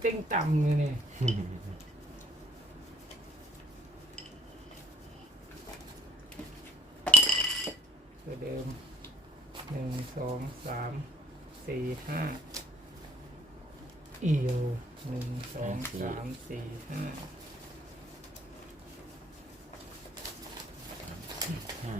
เต้งต่ำเลยเนี่ยตัวเดิมหนึ่งสองสามสี่ห้าเอียวหนึ่งสองสามสี่ห้าห้า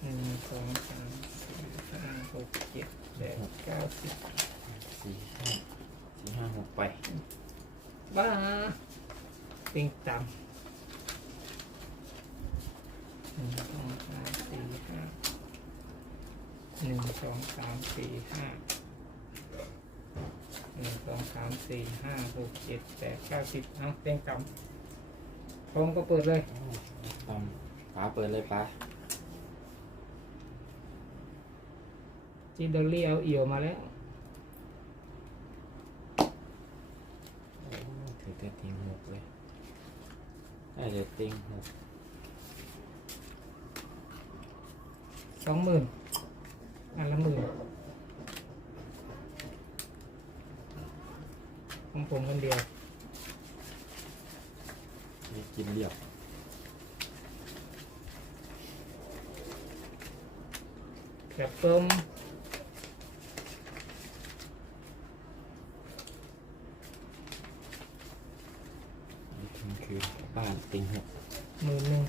หนึ่งสองสามสี่ห้าหกเจ็ดแปด เก้าสิบสี่ห้าสี่ห้าหกไปบ้าติงต่ำหนึ่งสองสามสี่ห้าหนึ่งสองสามสี่ห้าหนึ่งสองสามสี่ห้าหกเจ็ดแปดเก้าสิบเอาเต็งต่ำพร้อมก็เปิดเลย ตามป้าเปิดเลยป้า จิดอลลี่เอาเอี่ยวมาแล้วโอ้ถือแต่ติงหกเลยได้แต่ติงหกสองหมื่นอันละหมื่นของผมคนเดียวมีกินเรียบแบบเติม นี่คือ บ้านติงหกหมื่นหนึ่ง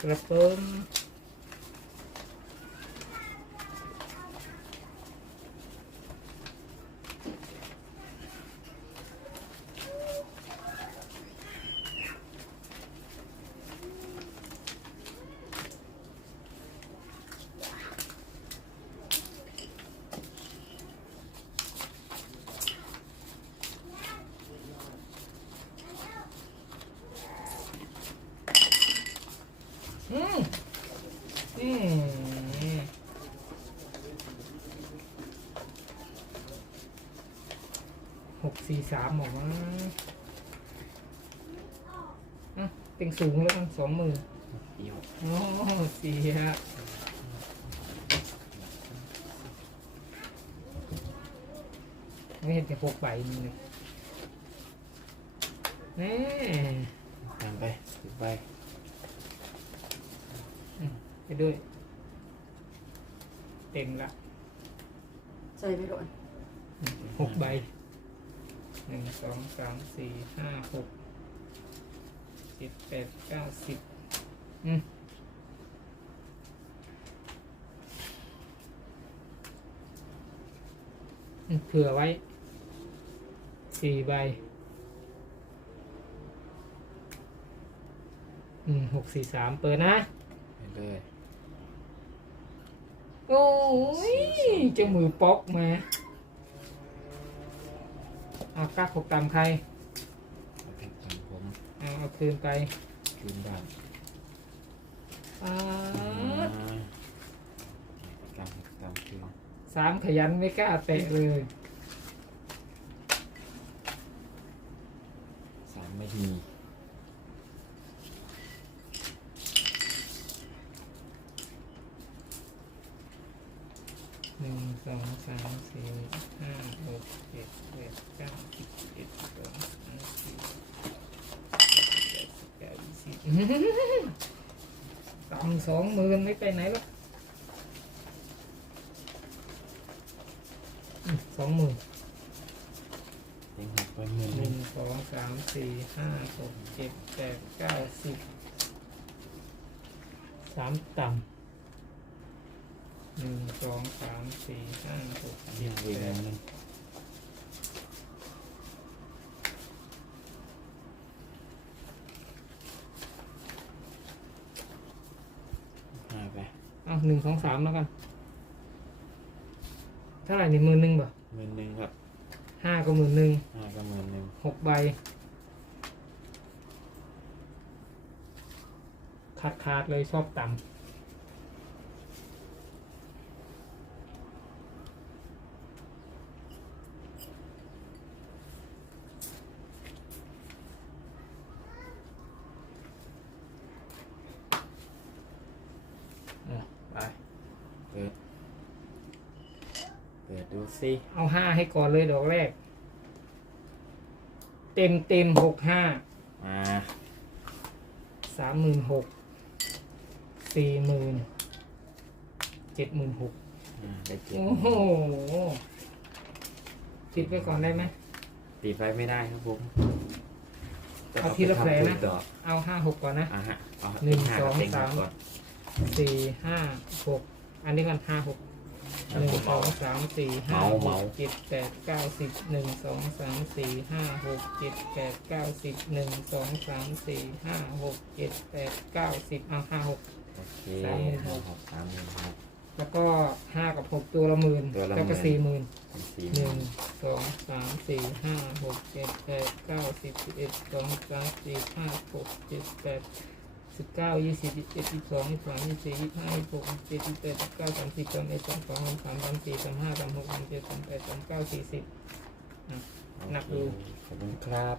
กระเพิ่ม อืมอืมหกสี่สามหมอกว่าอะเต็งสูงแล้วกันสองหมื่นเอียวโอ้เสียไม่เห็นแต่หกใบนี่เลยแน่ตามไปสิบใบไปด้วย เต็มละใส่ไปก่อนหกใบ หนึ่งสองสามสี่ห้าหกเจ็ดแปดเก้าสิบอืมอืมเผื่อไว้สี่ใบอืมหกสี่สามเปิดนะ ไปเลยโอ้ยเจ้ามือป๊อกมา เอาก้าหกตามใครเอาเป็นตามผมเอาเอาคืนไปคืนบ้านอ่าตามตามคืนสามขยันไม่กล้าเตะเลย สามไม่มี หนึ่งสองสามสี่ห้าหกเจ็ดแปดเก้าสิบเอ็ดสิบสองสิบสามสิบสี่สิบแปดสิบเก้ายี่สิบต่ำสองหมื่นไม่ไปไหนหรอก อืม สองหมื่นเต็งหกไปหมื่นหหนึ่นึ่งงสองสามสี่ห้าหกเจ็ดแปดเก้าสิบสามต่ำหนึ่งสองสามสี่ห้าหกอันเจ็นี้ดเวแปลาดหนึ่งห้าไป เอาหนึ่งสองสามแล้วกันเท่าไหร่นี่หมื่นหนึ่งบ่หมื่นหนึ่งครับห้าก็หมื่นหนึ่งห้าก็หมื่นหนึ่งหกใบ ขาดขาดๆเลยชอบต่ำอะไป เปิด เปิดดู สิเอาห้าให้ก่อนเลยดอกแรก เต็มเต็มหกห้ามาสามหมื่นหกสี่หมื่นเจ็ดหมื่นหกอ่าได้เจ็ดโอ้โหคิดไว้ก่อนได้ไหม ตีไฟไม่ได้ครับผมเอาทีละแผลนะต้องเอาไปทำบุญต่อเอาห้าหกก่อนนะ อะฮะเอาหนึ่งเป็สองเต็สาม ก่อนสี่ห้าหกอันนี้กันห้าหก หนึ่งสองสามสี่ห้าหกเจ็ดแปดเก้าสิบหนึ่งสองสามสี่ห้าหกเจ็ดแปดเก้าสิบหนึ่งสองสามสี่ห้าหกเจ็ดแปดเก้าสิบเอาห้าหก โอเคสามหมื่นหห้ากหกสามหมื่นหก แล้วก็ห้ากับหกตัวละหมื่นตัวละแล้วก็หมื่นสี่หมื่นเป็นสี่หหมื่นึ่นงสองสามสี่ห้าหกเจ็ดแปดเก้าสิบสิบเอ็ดสองสามสี่ห้าหกเจ็ดแปด สิบเก้ายี่สิบยี่สิบเอ็ดยี่สิบสองยี่สิบสามยี่สิบสี่ยี่สิบห้ายี่สิบหกยี่สิบเจ็ดยี่สิบแปดยี่สิบเก้าสามสิบสามเอ็ดสามสองสามสามสามสี่สามห้าสามหกสามเจ็ดสามแปดสามเก้าสี่สิบนับดูโอเคขอบคุณครับ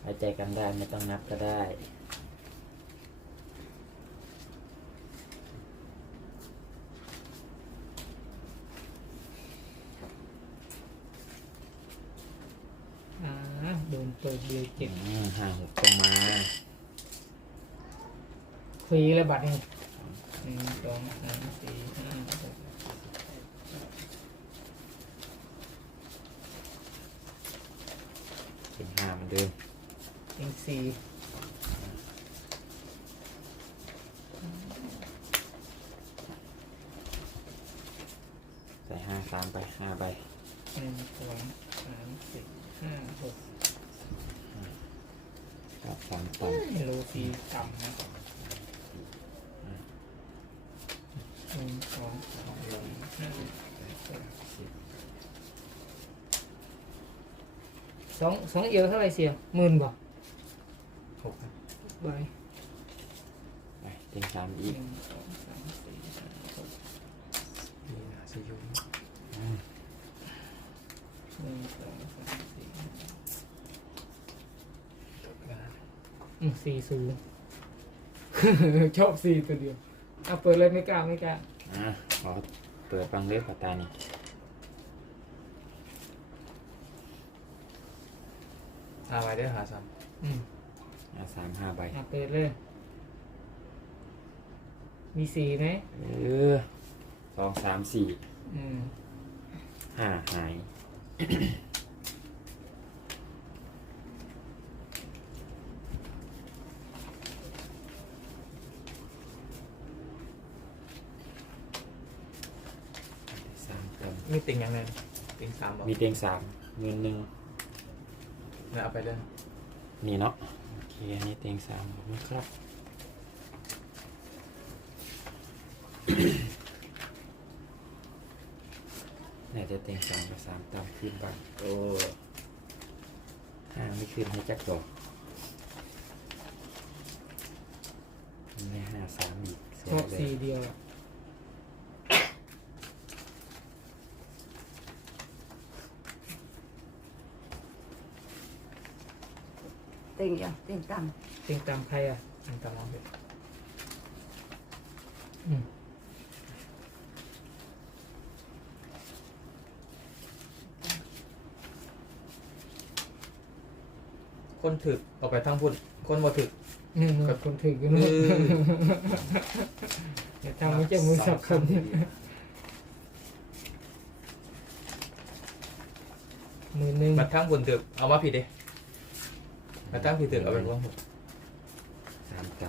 ไว้ใจกันได้ไม่ต้องนับก็ได้อ่าโดนตัวเดียวเจ็บอืมห้าหกต้องมา ฟรีแล้วบัตรนี่หนึ่งสองสามสี่ห้าหกเป็นห้าเหมือนเดิมเอ็งสี่ใส่ห้าสามไปห้าใบหนึ่งสองสามสี่ห้าหกครับสามเอ้ต่ำยโลฟีต่ำนะหนึ่ง สองสามสี่ห้าหกสองสองเอียวเท่าไหรเสียหมื่นบ่หกครับใบไปเต็งสามหอีกนึ่งสองสามสี่ห้าหกนี่นะสยุงอืมหนึ่งสองสามสี่ห้านะอืมสี่ศูนย์ชอบสี่ตัวเดียวเอาเปิดเลยไม่กล้าไม่กล้า อะ ขอเปิดฟังเล็บปัตตานี่หาไว้ได้อหาซ้อืมอะสามห้าใบเอาเปิดเลย มีสี่ไหมเออสองสามสี่อืม ห้าหาย สา มเต็มำมีติ่งอย่างไรติ่งสามบอกมีเตียงสามเงินหนึ่งเนี่ยเอาไปเลยนี่เนาะโอเคอันนี้เตียงสามขอบคุณครับไหนจะเตียงสามกับสามตามขึ้นบ้างโอ้ห้าไม่ขึ้นให้จักดอกนี่ห้าสามอีกสชวอยบเลยสี่เดียวอะ เต็งอย่างเต็งต่เต็งตามใครอะอันตรายเลยอืมคนถึกเอาไปทั้งพุ่นคนบ่ถึก นี่มันกับคนถือกันเอนะออย่าทำให้เจ้ามือสับคนสหมื่นหนึ่งบัตรทั้งบนตึกเอามาผิดดิ บัตรทั้งผิดตึกเอาเป็นว่าหกสามต่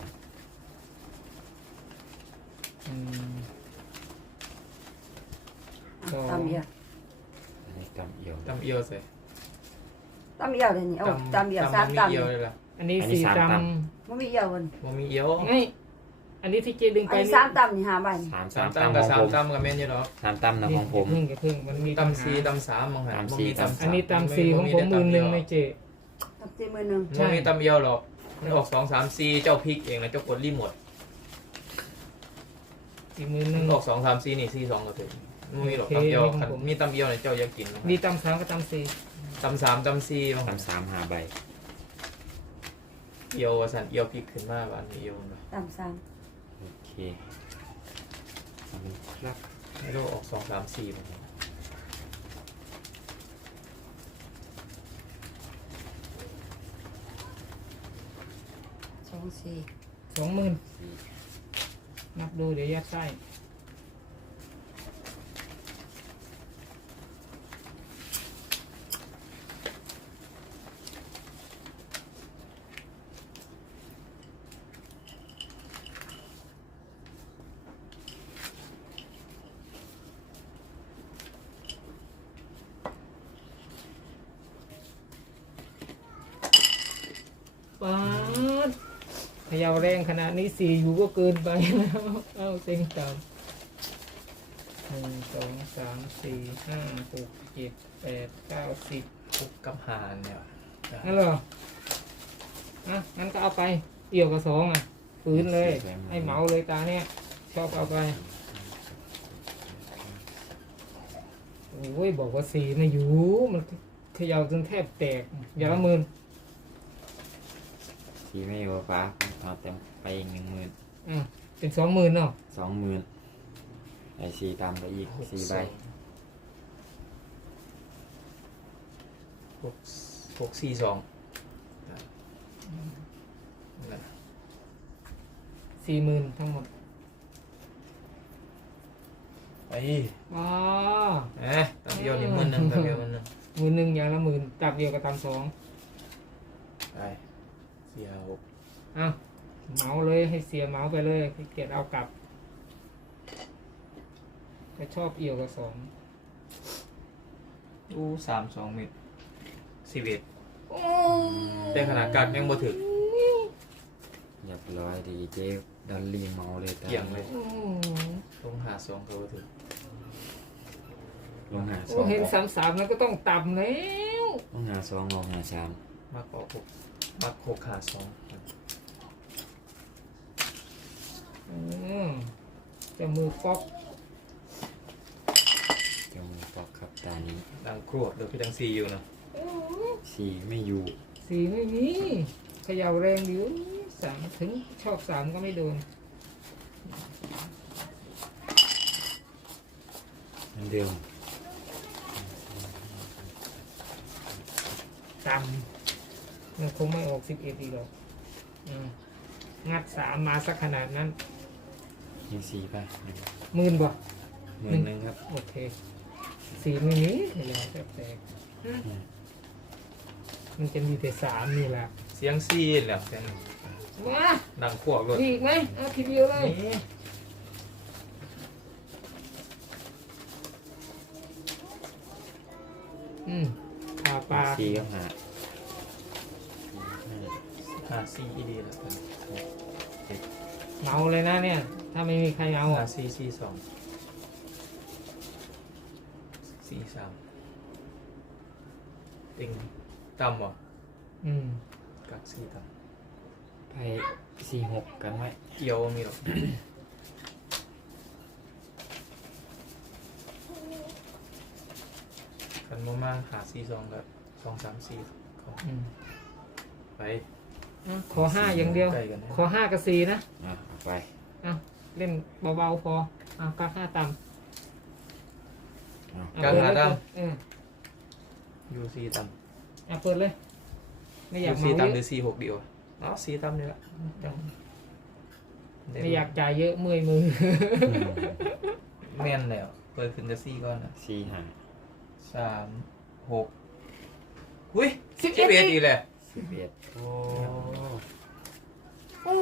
อืมสองตำเอียวำอันนี้ต่ำเอียวตำเอียวใส่ตำเอียวเลยนี่เอาตำเอียวสามมีตำเอียวเลยล่ะอันนี้สี่ตมันมีเอียวบนมันมีเอียวำไงอันนี้ที่เจดึงอัไปนนี้สามตำนี่หาใบนี่สามสาสามมตำกับต่ำขสาอมงผมตำกับแม่นอยู่เนาะสามต่ำนะของผมพึ่งกับพึ่งมันมีปัญตำหาซีตำสามมองหันตำบ่สี่มีตำอันนี้ตำสี่ของผมหมื่นหนึ่งไม่เจ ตำสี่มือหนึ่งใช่ มันมีตำเอียวหรอกมันออกสองสามสี่เจ้าพริกเองนะเจ้ากดรีโมทสี่หมื่นหมันึ่นงออกสองสามสี่นี่สี่สองก็ถึงมันมีหรอกโอเคตำเอียวของคันผม มีตำเอียวเนี่ยเจ้าอยากกินมีตำสามกับตำสี่ตำสามตำสี่มองหันต่ำสามหาใบเอียวว่าสันเอียวพริกขึ้นมาบ้านนี้เอียวนะตำสามโอเคขอบคุณครับไม่รู้ออกสองสามสี่มองหันส องสี่สองหมื่นนับดูเดี๋ยวยัดไส้ป๊าด เขยาวแรงขนาดนี้สี่อยู่ก็เกินไปแล้วเอาเต็งต่ำหนึ่งสองสามสี่ห้าหกเจ็ดแปดเก้าสิบคุกกับหานเนี่ยนั่นเหรออะงั้นก็เอาไปเอี่ยวกับสองอะฝืนเลย ให้เหมาเลยตาเนี่ยชอบเอาไปโอ้ยบอกว่าสี่ไม่อยู่ มันเขยาวจนแทบแตก อย่าละหมื่นสี่ไม่อยู่ฟ้า เอาเต็มไปอีกหนึ่งหมื่นอะเป็นสองหมื่นเนาะสองหมื่นไอ้สี่ต่ำไปอีกสี่ใบหกหกสี่สองนั่นสี่หมื่นทั้งหมดไปว้าเอ๊ะตำเอียวนี่หมื่นหนึ่งตำเอียวหมื่นหนึ่งหมื่นหนึ่งอย่างละหมื่นตับเดียวกับตามสองไปสี่ห้าหกอะ เหมาเลยให้เสียเหมาไปเลยขี้เกียจเอากลับก็ชอบเอี่ยวกับสองอู้สามสองเมตรสิบเอ็ดแต่ขนาดกัดยังบ่ถึงเรียบร้อยดีเจ๊ดอลลี่เมาเลยตอนเกี่ยงเลยอืมลงหาสองก็บ่ถึงลงหาสโอ้องเห็นสามสามแล้วก็ต้องต่ำแล้วลงหาสองลงหาสามมากกว่าหกมากหกหาสอง อืมจะมือป๊อกเจ้ามือปอกครับตานี้ดังโครดเดี๋ยวพี่ดังซีอยู่นะสี่ไม่อยู่สีไม่มีเขย่าแรงอยู่สามถึงชอบสามก็ไม่โดนเหมือนเดิมต่ำมันคงไม่ออกสิบเอ็ดอีกหรอกอืมงัดสามมาสักขนาดนั้น ยังสี่ไปหมื่นบ่หมื่นหนึ่งครับ โอเคสีไม่มีเวลาแตกๆมันจะมีแต่สามนี่แหละเสียงซีนแหละเสียงมาดังขวกเลยมีอีกไหมเอาทีเดียวเลยนี่อืมปลาปลาสี่ก็หาหาซีอีดีแล้ว เมาเลยนะเนี่ย ถ้าไม่มีใครเอาหาอะซีซีสองซีสามติงต่ำบ่อืมกักซีต่ไปสี่หกกันไว้ำเกี่ยวมีหรอกกันมามาหาซีสองกับสองสามสี่ของอืมไป อะขอห้าอย่างเดียว ใกล้กันนะ ขอห้ากับสี่นะอะเอาไปอะเล่นเบาๆพออะกักห้าต่ำเอาอะกักเปิดหาเลยต่เออำยูซีต่อะเปิดเลย ไม่ำอยากยูซีเมาเยต่ำหรืออะซีหกดีวะเอ๋อซีต่ำนี่ละจังไม่อยากจ่ายเยอะเมื่อยมือ แม่นแล้วเปิดขึ้นจะซีก่อนนะสี่หาสามหกอุ้ยสิสิบบเอ็เอ็ดดอีกเลย สิบเอ็ดโอ้โอ้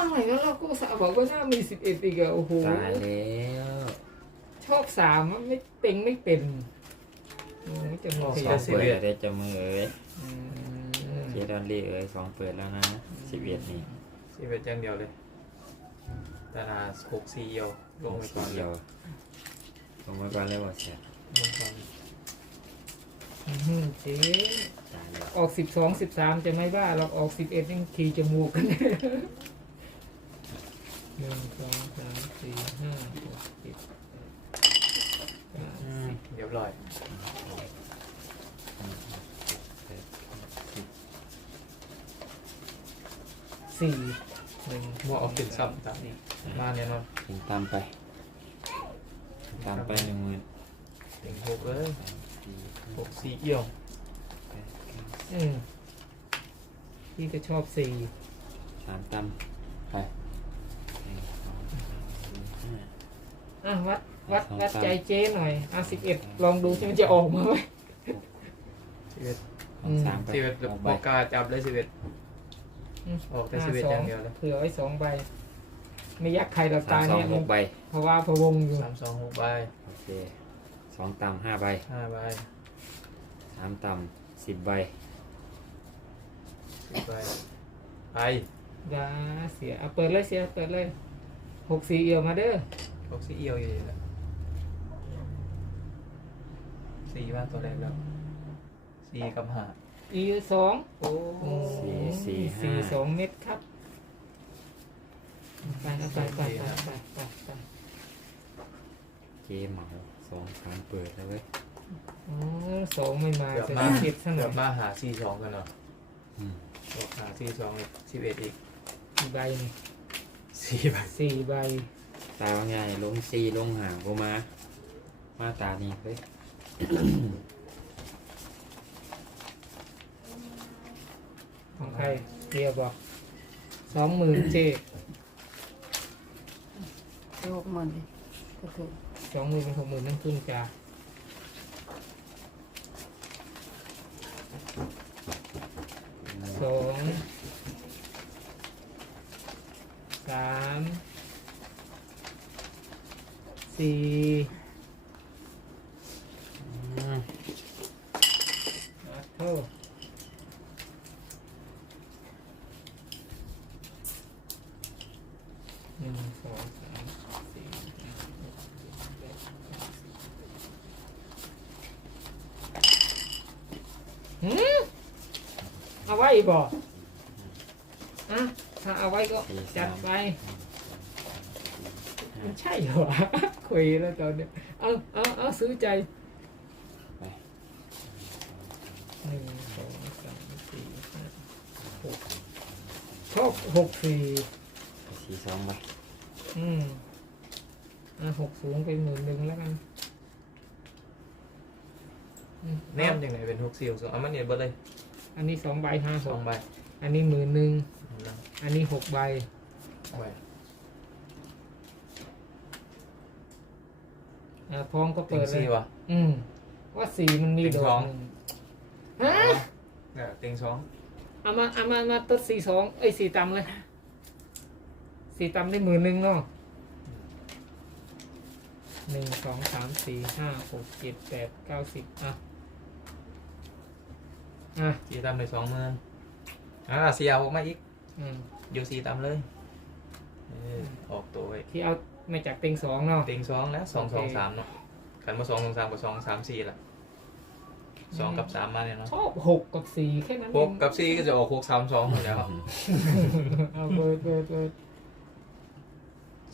อะไรแล้วเราก็สาบอกว่าน่ามีสิบเอ็ดอีกอะโอ้โหตายแล้วชอบสามอะไม่เต็งไม่เป็นโอ้ยจะมองสของยันเปิดได้จะมือเอ้ยอืมเจดอนลี่เอ้ยสองเปิดแล้วนะสิบเอ็ดนี่สิบเอ็ดอย่างเดียวเลยตาราหกสี่เอียวลงไปก่อนเดียวลงไว้ก่อนเลยว่าเสียลงก่อน อืมเจ๊ตายแล้วออกสิบสองสิบสามจะไม่บ้าเราออกสิบเอ็ดยังขี่จมูกกันหนึ่งสองสามสี่ห้าหกเจ็ดแปดเก้าอืมเรียบร้อยสี่หนึ่งมัวออกติดซ้ำตามนี้มาแน่นอนถึงตามไป ตามไปหนึ่งหมื่นเต็งหกเลยสามสี่ หกสี่เอียวแปดเก้าอืมพี่ก็ชอบสี่สามตามไปหนึ่งสองสามสี่ห้าอะวัดวัดสองวัดสามใจเจ๊หน่อยอะสิบเอ็ดลองดูที่มันจะออกมาไหมสิบเอ็ดสองสามไปสิบเอ็ดออกบไปอกกล้าจับเลยสิบเอ็ดอืมออกแต่ห้าสิบเอ็ดสอองย่างเดียวเลยเผื่อไว้สองใบ ไม่ยักใครเราสาตามสองเนี่ยหมันกใบเพราะว่าพะวงอยู่สามสองหกใบโอเคส องตำห้าใบห้าใบสามตำสิบใบสิบใบไปยาเสียเอาเปิดเลยเสียเปิดเลยหกสี่เอี่ยวมาเด้อหกสี่เอียวอยู่ดีแหละสี่บ้านตัวแรกแล้วสี่กับห้าอีสองโอ้โอ้สี่สี่ห้าสี่สองเม็ดครับไปเอาไปไปไปไปไปไปเจเหมา สองสามเปิดแล้วเว้ยโอ้สองไม่มาเกือบจะมาเก็บซะหน่เกืออยบมาหาสี่สองกันเนาะอืมบอกหาสี่สองสิบเอ็ดอีกสี่ใบนี่สี่ใบสี่ใบตาว่าไงลงซีลงห่างกูมา มาตานี่เฮ้ย ของใครเรียบอกสองหมื่นเจไปหกหมื่นดิ ก็คือสองหมื่นเป็นหกหมื่นนั่นขึ้นจ้าสองสามสี่ อืม อะเท่าหนึ่งสองสามสี่ห้าหกเจ็ดแปดเก้าสิบหืมเอาไว้ บ่อะถ้าเอาไว้ก็จัดไปมันใช่เหรอวะ คุยแล้วตอนเนี้ยเอาเอาเอาซื้อใจไป หนึ่งสองสามสี่ห้าหกชอบหกสี่สี่สองใบอืมอะหกสูงไปหมื่นหนึ่งแล้วกันอืมแนมยังไงเป็นหกสี่หกสองเอามันเนี่ยเบิดเลย อันนี้สองใบห้าสหอกงใบอันนี้หมื่นหนึ่งนะอันนี้หกใบใบอะพร้อมก็เต็เปิงดเลสี่ยวะ อืมว่าสี่มันมีเต็งดอสอกง หนึ่งฮะเนี่ยเต็งสองเอามาเอามามาตัดสี่สองเอ้ยสี่ตำเลยสี่ตำได้หมื่นหนึ่งเนาะหนึ่งสองสามสี่ห้าหกเจ็ดแปดเก้าสิบอะ อะสี่ตำเลยสองหมื่นอ่าสี่เอาออกมาอีกอืมอยู่สี่ตำเลยเออออกตัวไว้ที่เอามาจากเต็งสองเนาะ เต็งสองแล้วสองสองสามเนาะขันมาสองสองสามกับสองสามสี่ละสองกับสามมาเนี่ยเนาะชอบหกกับสี่แค่นั้นหกกับสี่ก็จะออกหกสามสองอยู่แล้วเอาเบิร์ดเบิร์ดเบิร์ด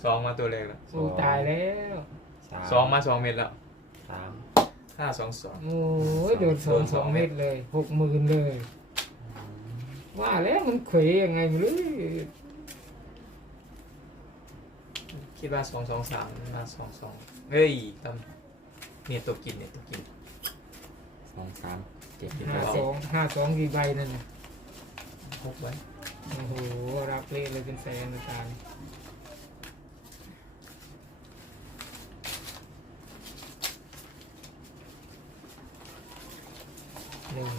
สองมาตัวเลขแล้วโอ้ตายแล้วสามสองมาสองเม็ดแล้วสาม ห้าสองสอง โอ้ยโดนสองสองเม็ดเลยหกหมื่นเลย ว่าแล้วมันเขวยังไงไม่รู้คิดว่าสองสองสามมาสองสองเฮ้ยตำเนี่ยตัวกินเนี่ยตัวกิน สองสามเจ็ดห้าสองห้าสองกี่ใบนั่นน่ะหกไว้โอ้โหรับเละเลยเป็นแสนอาจารย์ หนึ่ง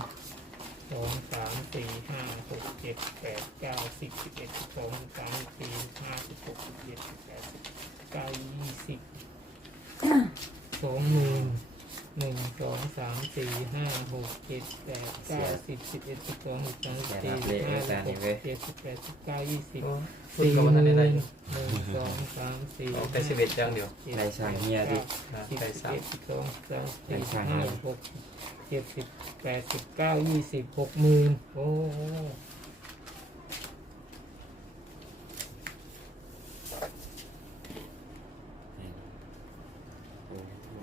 สองสามสี่ห้าหกเจ็ดแปดเก้าสิบสิบเอ็ดสิบสองสิบสามสิบสี่สิบห้าสิบหกสิบเจ็ดสิบแปดสิบเก้ายี่สิบสองหมื่นหนึ่งสองสามสี่ห้าหกเจ็ดแปดเก้าสิบสิบเอ็ดสิบสองสิบสามสิบสี่สิบห้าสิบหกสิบเจ็ดสิบแปดสิบเก้ายี่สิบสี่หมื่นหนึ่งสองสามสี่เอาไปสิบเอ็ดอย่างเดียวไรช่างเฮียดินะสิบสิบสามเอ็ดสิบสองสิบสามสิบสี่ห้าสิบหกเจ็ด เจ็ดสิบแปดสิบเก้ายี่สิบหกหมื่นโอ้โ